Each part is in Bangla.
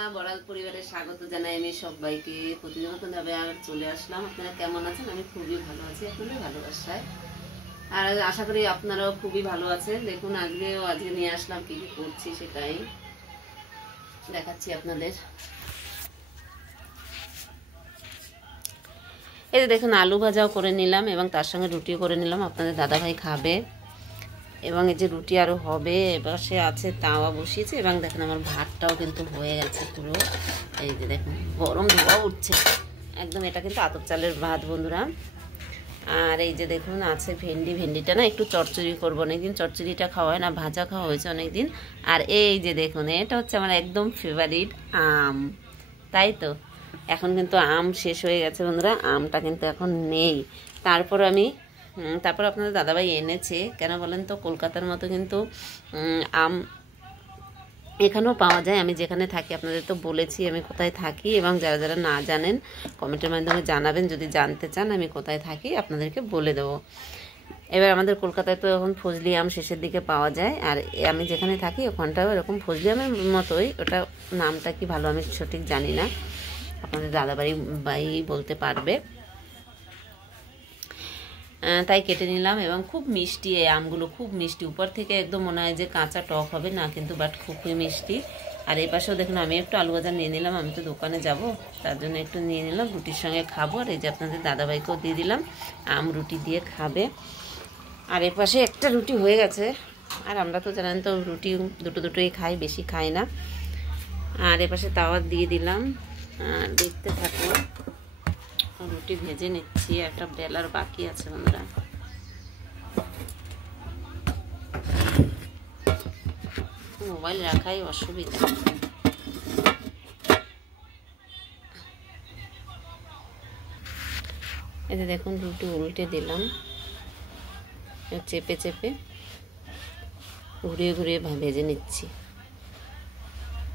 বড়াল পরিবারে স্বাগত জানাই আমি সবাইকে। প্রতিদিন ভাবে আর চলে আসলাম। আপনারা কেমন আছেন? আমি খুবই ভালো আছি আপনাদের ভালোবাসায়, আর আশা করি আপনারাও খুবই ভালো আছেন। দেখুন আজকে নিয়ে আসলাম কি কি করছি সেটাই দেখাচ্ছি আপনাদের। এই যে দেখুন আলু ভাজাও করে নিলাম এবং তার সঙ্গে রুটিও করে নিলাম, আপনাদের দাদাভাই খাবে। এবং এই যে রুটি আরও হবে, এবার সে আছে তাওয়া বসিয়েছে এবং দেখুন আমার ভাতটাও কিন্তু হয়ে গেছে পুরো। এই যে দেখুন গরম ধোয়া উঠছে একদম, এটা কিন্তু আতপ চালের ভাত বন্ধুরা। আর এই যে দেখুন আছে ভেন্ডিটা না একটু চচ্চড়ি করবো, অনেকদিন চচ্চড়িটা খাওয়া হয় না, ভাজা খাওয়া হয়েছে অনেকদিন। আর এই যে দেখুন এটা হচ্ছে আমার একদম ফেভারিট আম, তাই তো এখন কিন্তু আম শেষ হয়ে গেছে বন্ধুরা, আমটা কিন্তু এখন নেই। তারপর আপনাদের দাদাভাই এনেছে, কেন বলেন তো, কলকাতার মতো কিন্তু আম এখানেও পাওয়া যায়। আমি যেখানে থাকি আপনাদের তো বলেছি আমি কোথায় থাকি, এবং যারা যারা না জানেন কমেন্টের মাধ্যমে জানাবেন, যদি জানতে চান আমি কোথায় থাকি আপনাদেরকে বলে দেবো। এবার আমাদের কলকাতায় তো এখন ফজলি আম শেষের দিকে পাওয়া যায়, আর আমি যেখানে থাকি ওখানটাও এরকম ফজলি আমের মতোই, ওটা নামটা কি ভালো আমি সঠিক জানি না, আপনাদের দাদাভাই বলতে পারবে। তাই কেটে নিলাম এবং খুব মিষ্টি এই আমগুলো, খুব মিষ্টি, উপর থেকে একদম মনে হয় যে কাঁচা টক হবে না, কিন্তু বাট খুবই মিষ্টি। আর এই পাশেও দেখুন আমি একটু আলু ভাজা নিয়ে নিলাম, আমি তো দোকানে যাব তার জন্য একটু নিয়ে নিলাম, রুটির সঙ্গে খাবো। আর এই যে আপনাদের দাদাভাইকেও দিয়ে দিলাম, আম রুটি দিয়ে খাবে। আর এর পাশে একটা রুটি হয়ে গেছে, আর আমরা তো জানেন তো রুটি দুটোই খাই, বেশি খাই না। আর এ পাশে তাওয়া দিয়ে দিলাম, আর দেখতে থাকো রুটি ভেজে নিচ্ছি, একটা বেলার বাকি আছে বন্ধুরা। মোবাইল রাখাই অসুবিধা। এই যে দেখুন রুটি উল্টে দিলাম, চেপে চেপে ঘুরিয়ে ঘুরিয়ে ভেজে নিচ্ছি,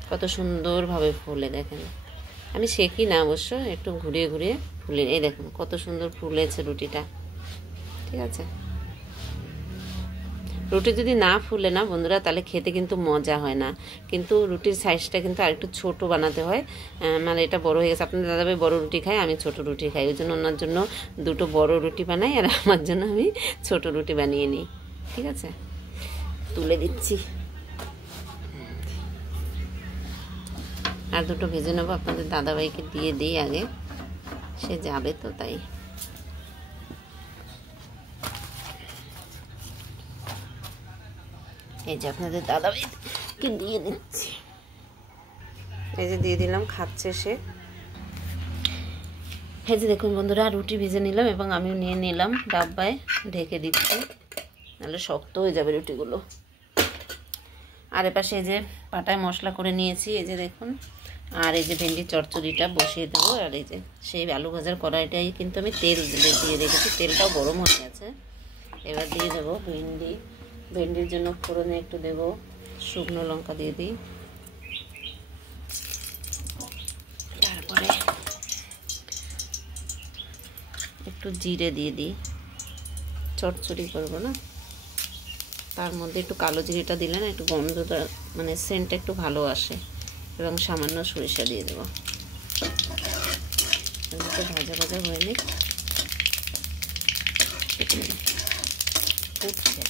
কত সুন্দরভাবে ফুলে দেখেন। আমি সেকি না অবশ্য, একটু ঘুরিয়ে ঘুরিয়ে ফুলে, এই দেখুন কত সুন্দর ফুলেছে রুটিটা, ঠিক আছে। রুটি যদি না ফুলে না বন্ধুরা তাহলে খেতে কিন্তু মজা হয় না, কিন্তু রুটির সাইজটা কিন্তু আরেকটু ছোট বানাতে হয়। মানে এটা বড় হয়ে গেছে, আপনাদের দাদাভাই বড় রুটি খায়, আমি ছোট রুটি খাই, ওই জন্য ওনার জন্য দুটো বড় রুটি বানাই আর আমার জন্য আমি ছোট রুটি বানিয়ে নিই, ঠিক আছে। তুলে দিচ্ছি, আর দুটো ভেজে নেবো, আপনাদের দাদাভাইকে দিয়ে দিই আগে, সে যাবে তো তাই। এই যে আপনাদের দাদাভাইকে দিয়ে দিচ্ছি, এই যে দিয়ে দিলাম, খাচ্ছে সে। এই যে দেখুন বন্ধুরা রুটি ভেজে নিলাম এবং আমিও নিয়ে নিলাম ডাব্বায়, ঢেকে দিচ্ছি, নাহলে শক্ত হয়ে যাবে রুটিগুলো। আর এপাশে এই যে পাটায় মশলা করে নিয়েছি, এই যে দেখুন। আর এই যে ভেন্ডির চচ্চড়িটা বসিয়ে দেবো, আর এই যে সেই আলু ভাজার কড়াইটাই কিন্তু আমি তেল দিয়ে রেখেছি, তেলটাও গরম হয়ে গেছে। এবার দিয়ে দেবো ভেন্ডির জন্য ফোড়নে একটু দেবো শুকনো লঙ্কা দিয়ে দিই, তারপরে একটু জিরে দিয়ে দিই, চচ্চড়ি করবো না, তার মধ্যে একটু কালো জিরেটা দিলে না একটু গন্ধটা মানে সেন্টটা একটু ভালো আসে, এবং সামান্য সরিষা দিয়ে দেবো। ভাজা ভাজা হয়ে নিক, উঠছে।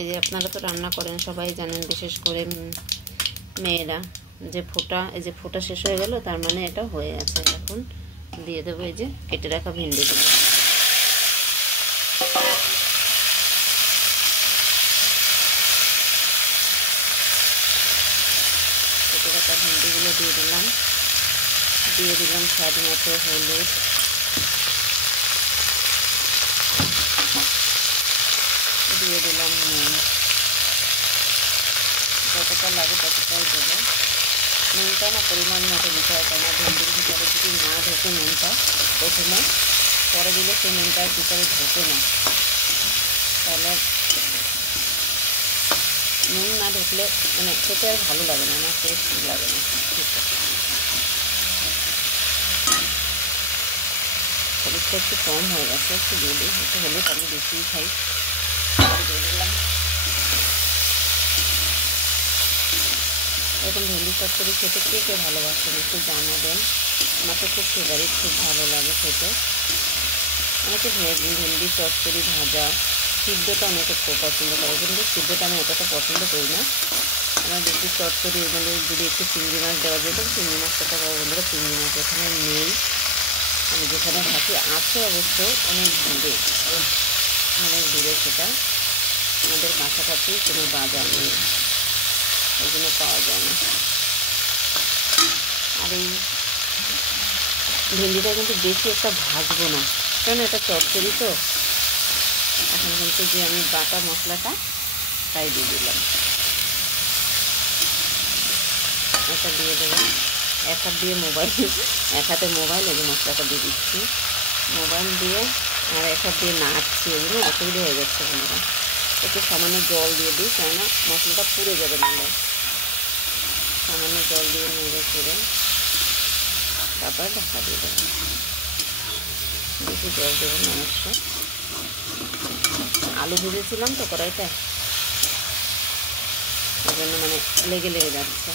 এই যে আপনারা তো রান্না করেন সবাই জানেন, বিশেষ করে মেয়েরা, যে এই যে ফোঁটা শেষ হয়ে গেল তার মানে এটা হয়ে গেছে। এখন দিয়ে দেবো এই যে কেটে রাখা ভেন্ডিগুলো, কেটে রাখা ভেন্ডিগুলো দিয়ে দিলাম স্বাদ মতো হলুদ, দিয়ে দিলাম নুন, যতটা লাগে ততটাই দেবো। নুনটা না পরিমাণ মতো দিতে হয়, কেন ভেন্ডির ভিতরে যদি না ঢোকে নুনটা প্রথমে, পরে দিলে সেই নুনটার ভিতরে ঢোকে না, তাহলে নুন না ঢুকলে মানে খেতে আর ভালো লাগে না, আমার টেস্ট লাগে না, ঠিক আছে। হলুদটা একটু কম হয়ে গেছে, একটু দিয়ে দিই। একটু হলুদ আমি বেশিই খাই, দিয়ে দিলাম। এরকম ভেন্ডি চচ্চড়ি খেতে কে কে ভালোবাসেন একটু জানাবেন। আমার তো খুব ফেভারিট, খুব ভালো লাগে খেতে। অনেকে ভেন্ডি চচ্চড়ি ভাজা, সিদ্ধটা অনেকে খুব পছন্দ করে, কিন্তু সিদ্ধটা আমি অতটা পছন্দ করি না। আমার বেশি চচ্চড়ি মানে যদি একটু চিংড়ি মাছ দেওয়া যেত, চিংড়ি মাছটা তো বন্ধুরা চিংড়ি মাছ এখানে নেই, আমি যেখানে থাকি আছে অবশ্য অনেক দূরে, অনেক দূরে সেটা, আমাদের কাছাকাছি কোনো বাজার নেই, ওই জন্য পাওয়া যায় না। আর এই ভেন্ডিটা কিন্তু বেশি একটা ভাজবো না, কারণ এটা চচ্চড়ি তো। এখন কিন্তু যে আমি বাটা মশলাটা তাই দিয়ে দিলাম, এটা দিয়ে দেবো। এক হাত দিয়ে মোবাইল, এক হাতে মোবাইল, এই যে মশলাটা দিয়ে দিচ্ছি, মোবাইল দিয়ে আর এক হাত দিয়ে নাড়ছি, ওই জন্য অসুবিধা হয়ে যাচ্ছে। বন্ধুরা একটু সামান্য জল দিয়ে দিই, কেননা মশলাটা পুড়ে যাবে নাহলে। সামান্য জল দিয়ে নেড়ে চেড়ে তারপর ঢাকা দিয়ে দেবো। বেশি জল দেবো না, অবশ্য আলু ভেজেছিলাম তো কড়াইতে, ওই জন্য মানে লেগে লেগে যাচ্ছে।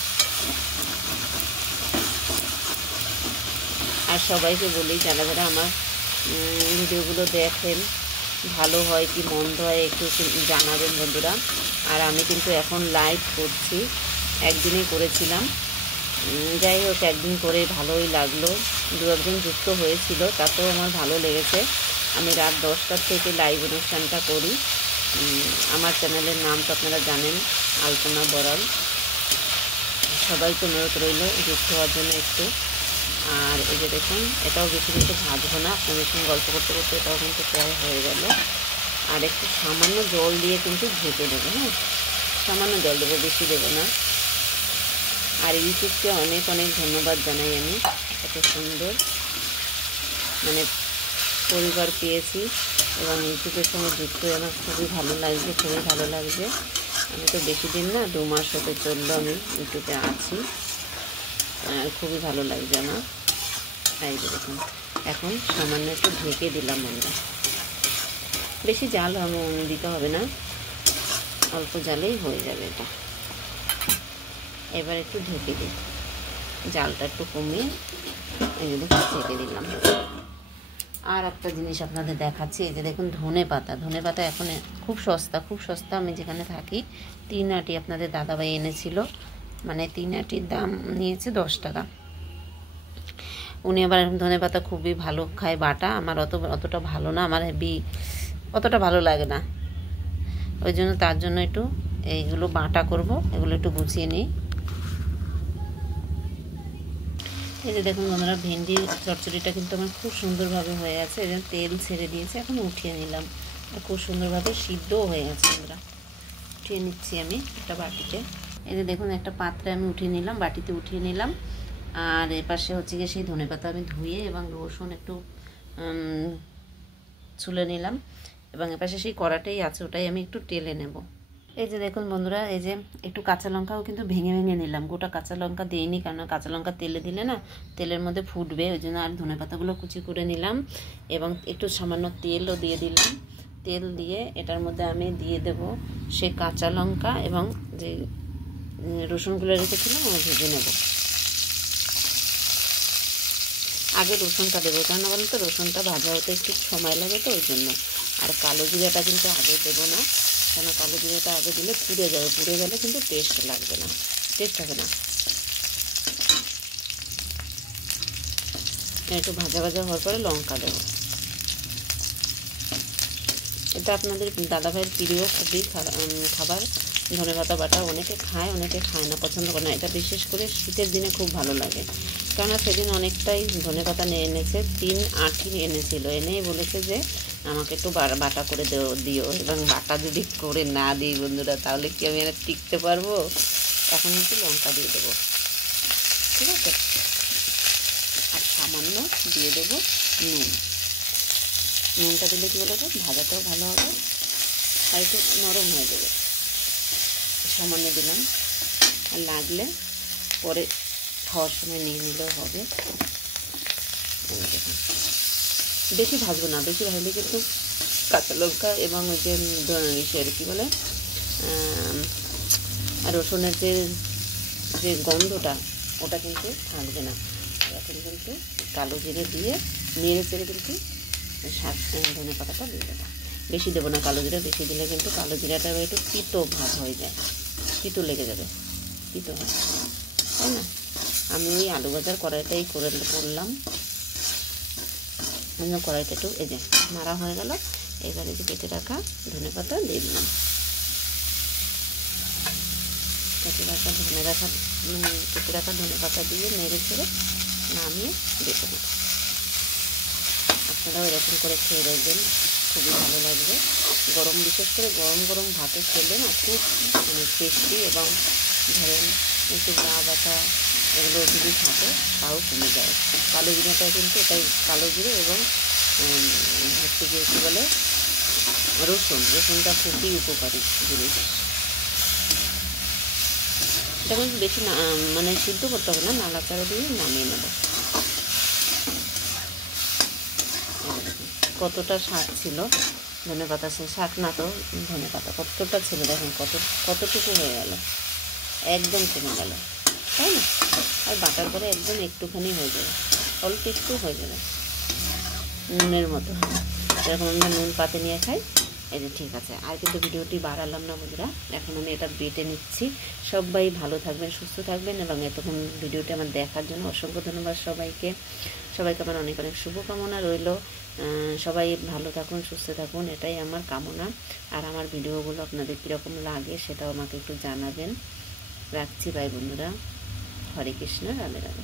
আর সবাইকে বলি, যারা যারা আমার ভিডিওগুলো দেখেন, ভালো হয় কি মন্দ হয় একটু জানাবেন বন্ধুরা। আর আমি কিন্তু এখন লাইভ করছি, একদিনই করেছিলাম, যাই হোক একদিন করে ভালোই লাগলো। দু একজন যুক্ত হয়েছিল, তাতেও আমার ভালো লেগেছে। আমি রাত 10টার থেকে লাইভ অনুষ্ঠানটা করি। আমার চ্যানেলের নাম তো আপনারা জানেন, আলপনা বড়াল। সবাইকে অনুরোধ রইল যুক্ত হওয়ার জন্য একটু। আর এই যে দেখুন, এটাও বেশি কিন্তু ভাজবো না, আপনাদের সঙ্গে গল্প করতে করতে এটাও কিন্তু প্রায় হয়ে গেল। আর একটু সামান্য জল দিয়ে কিন্তু ঢেকে দেবো, হ্যাঁ, সামান্য জল দেবো, বেশি দেবো না। আর ইউটিউবকে অনেক অনেক ধন্যবাদ জানাই আমি, এত সুন্দর মানে পরিবার পেয়েছি, এবং ইউটিউবের সঙ্গে যুক্ত হয়ে আমার খুবই ভালো লাগছে, খুবই ভালো লাগছে। আমি তো বেশি দিন না, 2 মাস হতে চললো আমি ইউটিউবে আছি, খুবই ভালো লাগছে আমার। এই যে দেখুন, এখন সামান্য একটু ঢেকে দিলাম আমরা, বেশি জাল দিতে হবে না, অল্প জালেই হয়ে যাবে এটা। এবার একটু ঢেকে দিই, জালটা একটু কমিয়ে এই যে দেখুন ঢেকে দিলাম। আর একটা জিনিস আপনাদের দেখাচ্ছি, এই যে দেখুন ধনে পাতা। ধনে পাতা এখন খুব সস্তা, খুব সস্তা। আমি যেখানে থাকি 3 আটি আপনাদের দাদাভাই এনেছিল, মানে 3 আটির দাম নিয়েছে 10 টাকা। উনি আবার ধনে পাতা খুবই ভালো খায় বাটা, আমার অতটা ভালো না, আমার অতটা ভালো লাগে না, ওই জন্য তার জন্য একটু এইগুলো বাটা করব, এগুলো একটু গুছিয়ে নিই। এই যে দেখুন বন্ধুরা, ভেন্ডি চচ্চড়িটা কিন্তু আমার খুব সুন্দরভাবে হয়ে গেছে, এই যে তেল ছেড়ে দিয়েছে, এখন উঠিয়ে নিলাম, আর খুব সুন্দরভাবে সিদ্ধও হয়ে গেছে। বন্ধুরা উঠিয়ে নিচ্ছি আমি একটা বাটিতে। এই যে দেখুন, একটা পাত্রে আমি উঠিয়ে নিলাম, বাটিতে উঠিয়ে নিলাম। আর এপাশে হচ্ছে গিয়ে সেই ধনেপাতা আমি ধুয়ে এবং রসুন একটু ছুলে নিলাম, এবং এপাশে সেই কড়াটাই আছে, ওটাই আমি একটু টেলে নেব। এই যে দেখুন বন্ধুরা, এই যে একটু কাঁচা লঙ্কাও কিন্তু ভেঙে ভেঙে নিলাম, গোটা কাঁচা লঙ্কা দিইনি, কারণ কাঁচা লঙ্কা তেলে দিলে না তেলের মধ্যে ফুটবে, ওই জন্য। আর ধনেপাতাগুলো কুচি করে নিলাম, এবং একটু সামান্য তেলও দিয়ে দিলাম। তেল দিয়ে এটার মধ্যে আমি দিয়ে দেব সে কাঁচা লঙ্কা এবং যে রসুনগুলো রেখেছিলাম আমি ভেজে নেব। আগে রসুনটা দেবো, কেন বলুন তো, রসুনটা ভাজা হতে একটু সময় লাগে তো, ওই জন্য। আর কালো জিরাটা কিন্তু আগে দেবো না, কেন কালো জিরাটা আগে দিলে পুড়ে যাবে, পুড়ে গেলে কিন্তু টেস্ট লাগবে না, টেস্ট হবে না। একটু ভাজা ভাজা হওয়ার পরে লঙ্কা দেবো। এটা আপনাদের দাদাভাইয়ের প্রিয় খুবই খাবার, ধনেপাতা বাটা। অনেকে খায়, অনেকে খায় না, পছন্দ করে না। এটা বিশেষ করে শীতের দিনে খুব ভালো লাগে, কেননা সেদিন অনেকটাই ধনেপাতা নিয়ে এনেছে, 3 আটি এনেছিল, এনেই বলেছে যে আমাকে একটু বাটা করে দিও। এবং বাটা যদি করে না দিই বন্ধুরা, তাহলে কি আমি আর টিকতে পারবো? এখন একটু লঙ্কা দিয়ে দেবো, ঠিক আছে। আর সামান্য দিয়ে দেবো নুন। নুনটা দিলে কী বলো তো, ভাজাটাও ভালো হবে আর একটু নরম হয়ে যাবে। সামান্য দিলাম, আর লাগলে পরে খাওয়ার সময় নিয়ে নিলেও হবে। দেখুন বেশি ভাজবো না, বেশি ভাজলে কিন্তু কাঁচা লঙ্কা এবং ওই যে ইসের কী বলে রসুনের যে যে গন্ধটা ওটা কিন্তু থাকবে না। এখন কিন্তু কালো জিরে দিয়ে নেড়ে চেড়ে কিন্তু ধনে পাতাটা দিয়ে দেবো। বেশি দেবো না কালো জিরা, বেশি দিলে কিন্তু কালো জিরাটা একটু তিতো ভাব হয়ে যায়, তিতো লেগে যাবে, তিতো হয়, তাই না? আমি ওই আলু ভাজার কড়াইটাই করলাম। কড়াইটা একটু এই যে নাড়া হয়ে গেল। এবারে যে কেটে রাখা ধনে পাতা দিয়ে দিলাম, কেটে রাখা ধনে পাতা দিয়ে নেড়ে চেড়ে নামিয়ে রেখে দেবো। আপনারাও এরকম করে খেয়ে দেখবেন, খুবই ভালো লাগবে। গরম, বিশেষ করে গরম গরম ভাতে খেলে না খুব টেস্টি, এবং ধরেন একটু গা ব্যথা এগুলো যদি থাকে তাও কমে যায়। কালো জিরাটা কিন্তু এটাই, কালো জিরে এবং হচ্ছে যে কী বলে রসুনটা খুবই উপকারী জিনিস। এটা কিন্তু বেশি মানে সিদ্ধ করতে হবে না, নাড়াচাড়া দিয়ে নামিয়ে নেব। কতটা শাক ছিল ধনে পাতা, সে শাক না তো ধনে পাতা কতটা ছিল দেখুন, কতটুকু হয়ে গেল, একদম কমে গেল, তাই না? আর বাটার পরে একদম একটুখানি হয়ে যাবে, অল্প একটু হয়ে যাবে, নুনের মতো। এরকম আমরা নুন পাতে নিয়ে খাই। এই যে ঠিক আছে, আর কিন্তু ভিডিওটি বাড়ালাম না বন্ধুরা, এখন আমি এটা বেটে নিচ্ছি। সবাই ভালো থাকবেন, সুস্থ থাকবেন, এবং এতক্ষণ ভিডিওটি আমার দেখার জন্য অসংখ্য ধন্যবাদ সবাইকে আমার অনেক অনেক শুভকামনা রইল। সবাই ভালো থাকুন, সুস্থ থাকুন, এটাই আমার কামনা। আর আমার ভিডিওগুলো আপনাদের কীরকম লাগে সেটাও আমাকে একটু জানাবেন। রাখছি, বাই বন্ধুরা। হরে কৃষ্ণ, রাধে রাধে।